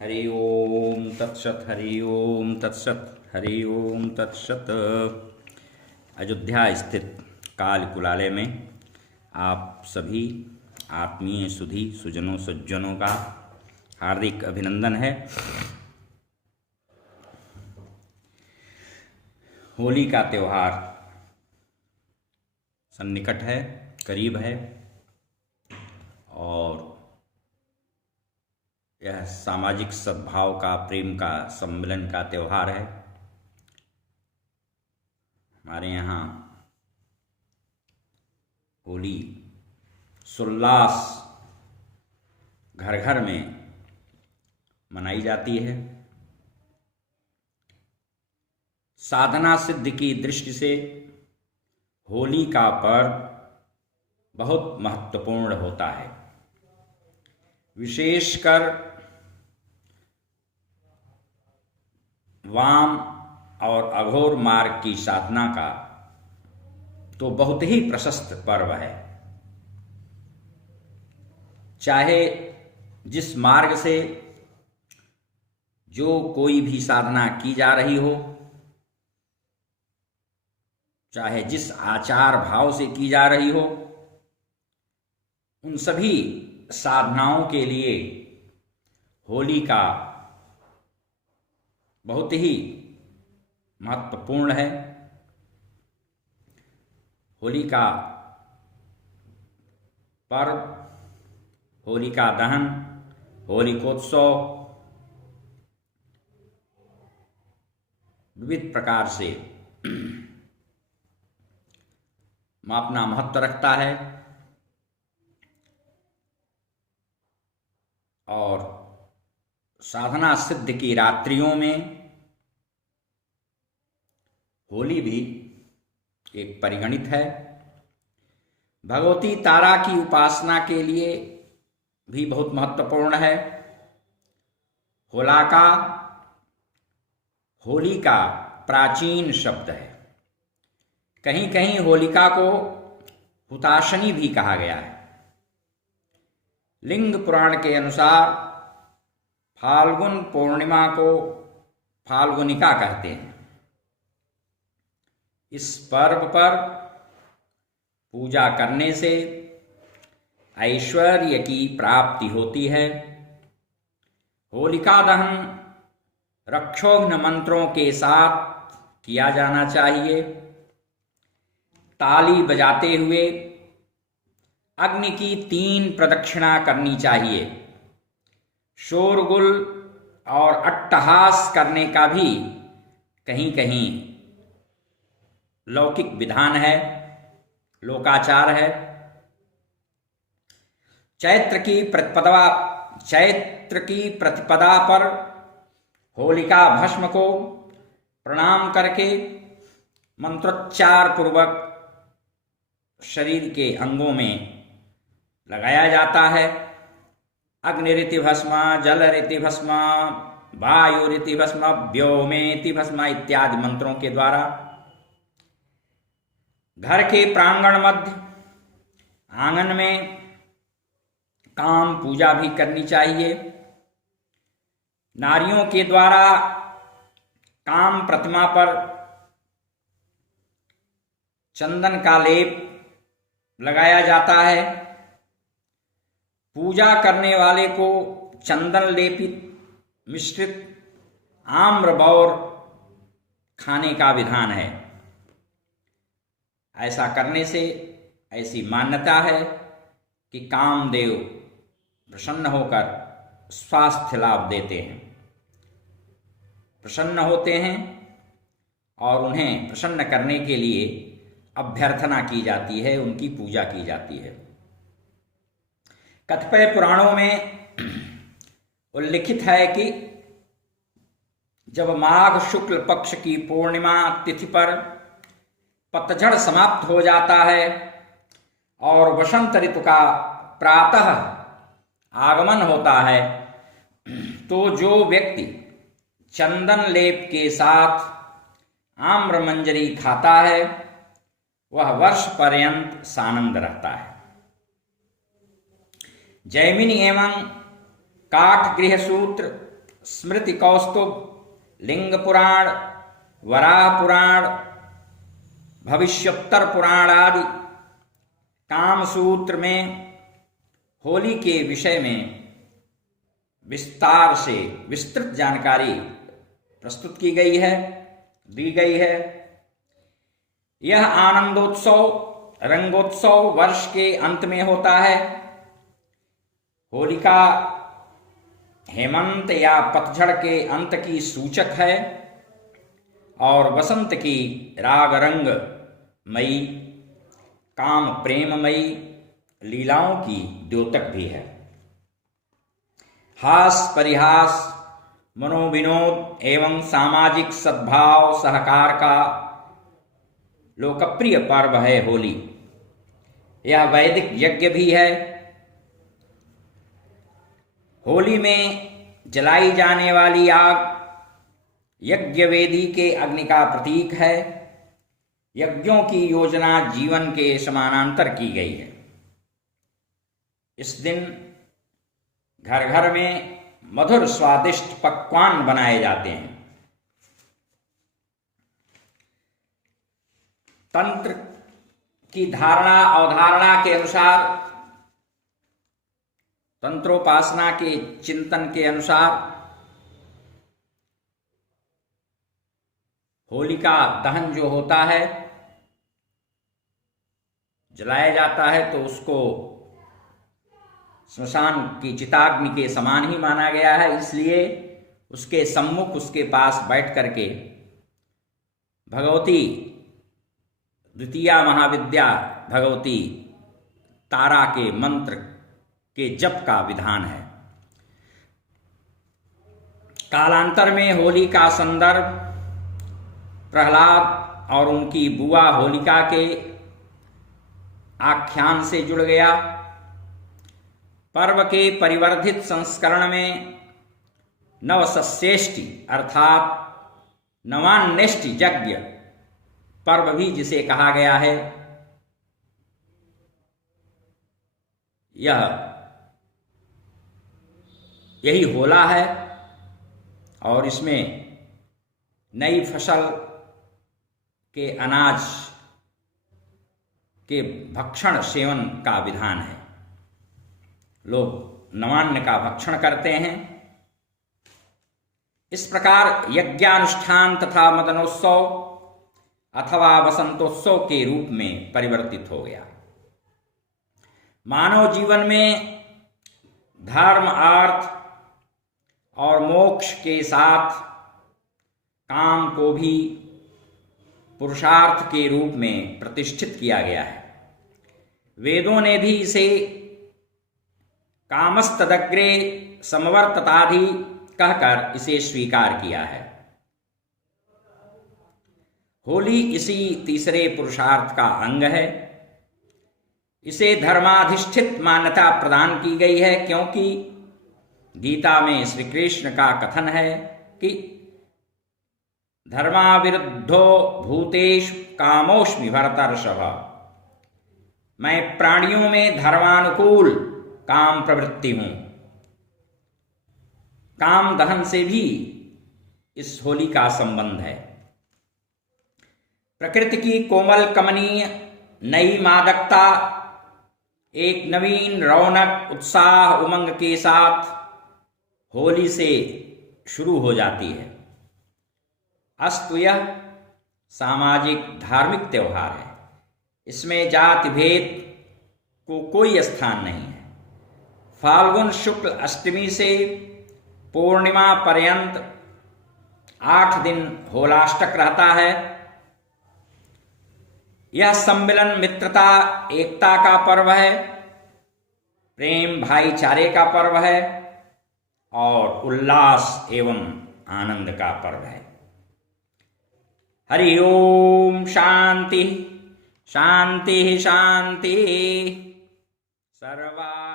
हरि ओम तत्सत हरि ओम तत्सत हरि ओम तत्सत। अयोध्या स्थित काल कुलालय में आप सभी आत्मीय सुधी सुजनों सज्जनों का हार्दिक अभिनंदन है। होली का त्यौहार सन्निकट है, करीब है और यह सामाजिक सद्भाव का, प्रेम का, सम्मिलन का त्यौहार है। हमारे यहाँ होली सोल्लास घर घर में मनाई जाती है। साधना सिद्धि की दृष्टि से होली का पर्व बहुत महत्वपूर्ण होता है। विशेषकर वाम और अघोर मार्ग की साधना का तो बहुत ही प्रशस्त पर्व है। चाहे जिस मार्ग से जो कोई भी साधना की जा रही हो, चाहे जिस आचार भाव से की जा रही हो, उन सभी साधनाओं के लिए होली का बहुत ही महत्वपूर्ण है। होली का पर्व, होलिका दहन, होलिकोत्सव विविध प्रकार से अपना महत्व रखता है और साधना सिद्ध की रात्रियों में होली भी एक परिगणित है। भगवती तारा की उपासना के लिए भी बहुत महत्वपूर्ण है। होलाका होली का प्राचीन शब्द है। कहीं कहीं होलिका को हुताशनी भी कहा गया है। लिंग पुराण के अनुसार फाल्गुन पूर्णिमा को फाल्गुनिका कहते हैं। इस पर्व पर पूजा करने से ऐश्वर्य की प्राप्ति होती है। होलिका दहन रक्षोघ्न मंत्रों के साथ किया जाना चाहिए। ताली बजाते हुए अग्नि की 3 प्रदक्षिणा करनी चाहिए। शोरगुल और अट्टहास करने का भी कहीं कहीं लौकिक विधान है, लोकाचार है। चैत्र की प्रतिपदा पर होलिका भस्म को प्रणाम करके मंत्रोच्चार पूर्वक शरीर के अंगों में लगाया जाता है। अग्निरिति भस्म, जलरिति भस्म, वायुरिति भस्म, व्योमेति भस्म इत्यादि मंत्रों के द्वारा घर के प्रांगण मध्य आंगन में काम पूजा भी करनी चाहिए। नारियों के द्वारा काम प्रतिमा पर चंदन का लेप लगाया जाता है। पूजा करने वाले को चंदन लेपित मिश्रित आम्रबौर खाने का विधान है। ऐसा करने से ऐसी मान्यता है कि कामदेव प्रसन्न होकर स्वास्थ्य लाभ देते हैं, प्रसन्न होते हैं और उन्हें प्रसन्न करने के लिए अभ्यर्थना की जाती है, उनकी पूजा की जाती है। कतिपय पुराणों में उल्लिखित है कि जब माघ शुक्ल पक्ष की पूर्णिमा तिथि पर पतझड़ समाप्त हो जाता है और वसंत ऋतु का प्रातः आगमन होता है, तो जो व्यक्ति चंदन लेप के साथ आम्र मंजरी खाता है वह वर्ष पर्यंत सानंद रहता है। जैमिनी एवं काठ गृह सूत्र स्मृति कौस्तुभ, लिंग पुराण, वराह पुराण, भविष्योत्तर पुराण आदि कामसूत्र में होली के विषय में विस्तार से विस्तृत जानकारी प्रस्तुत की गई है, दी गई है। यह आनंदोत्सव, रंगोत्सव वर्ष के अंत में होता है। होलिका हेमंत या पतझड़ के अंत की सूचक है और वसंत की राग रंग मई, काम प्रेममयी लीलाओं की द्योतक भी है। हास परिहास, मनोविनोद एवं सामाजिक सद्भाव सहकार का लोकप्रिय पर्व है होली। यह वैदिक यज्ञ भी है। होली में जलाई जाने वाली आग यज्ञ वेदी के अग्नि का प्रतीक है। यज्ञों की योजना जीवन के समानांतर की गई है। इस दिन घर घर में मधुर स्वादिष्ट पकवान बनाए जाते हैं। तंत्र की धारणा अवधारणा के अनुसार, तंत्रोपासना के चिंतन के अनुसार होलिका दहन जो होता है, जलाया जाता है, तो उसको श्मशान की चिताग्नि के समान ही माना गया है। इसलिए उसके सम्मुख, उसके पास बैठ करके भगवती द्वितीया महाविद्या भगवती तारा के मंत्र के जप का विधान है। कालांतर में होली का संदर्भ प्रहलाद और उनकी बुआ होलिका के आख्यान से जुड़ गया। पर्व के परिवर्धित संस्करण में नवसस्येष्टि अर्थात नवान्नेष्टि यज्ञ पर्व भी जिसे कहा गया है, यही होला है और इसमें नई फसल के अनाज के भक्षण सेवन का विधान है। लोग नवान्न का भक्षण करते हैं। इस प्रकार यज्ञानुष्ठान तथा मदनोत्सव अथवा वसंतोत्सव के रूप में परिवर्तित हो गया। मानव जीवन में धर्म, अर्थ और मोक्ष के साथ काम को भी पुरुषार्थ के रूप में प्रतिष्ठित किया गया है। वेदों ने भी इसे कामस्तदग्रे समवर्तताधि कहकर इसे स्वीकार किया है। होली इसी तीसरे पुरुषार्थ का अंग है। इसे धर्माधिष्ठित मान्यता प्रदान की गई है, क्योंकि गीता में श्री कृष्ण का कथन है कि धर्माविरुद्धो भूतेषु कामोऽस्मि भरतर्षभ। मैं प्राणियों में धर्मानुकूल काम प्रवृत्ति हूं। काम दहन से भी इस होली का संबंध है। प्रकृति की कोमल कमनीय नई मादकता एक नवीन रौनक, उत्साह, उमंग के साथ होली से शुरू हो जाती है। अस्तु यह सामाजिक धार्मिक त्योहार है। इसमें जाति भेद को कोई स्थान नहीं है। फाल्गुन शुक्ल अष्टमी से पूर्णिमा पर्यंत 8 दिन होलाष्टक रहता है। यह सम्मिलन, मित्रता, एकता का पर्व है, प्रेम भाईचारे का पर्व है और उल्लास एवं आनंद का पर्व है। हरि ओम। शांति शांति शांति। सर्वा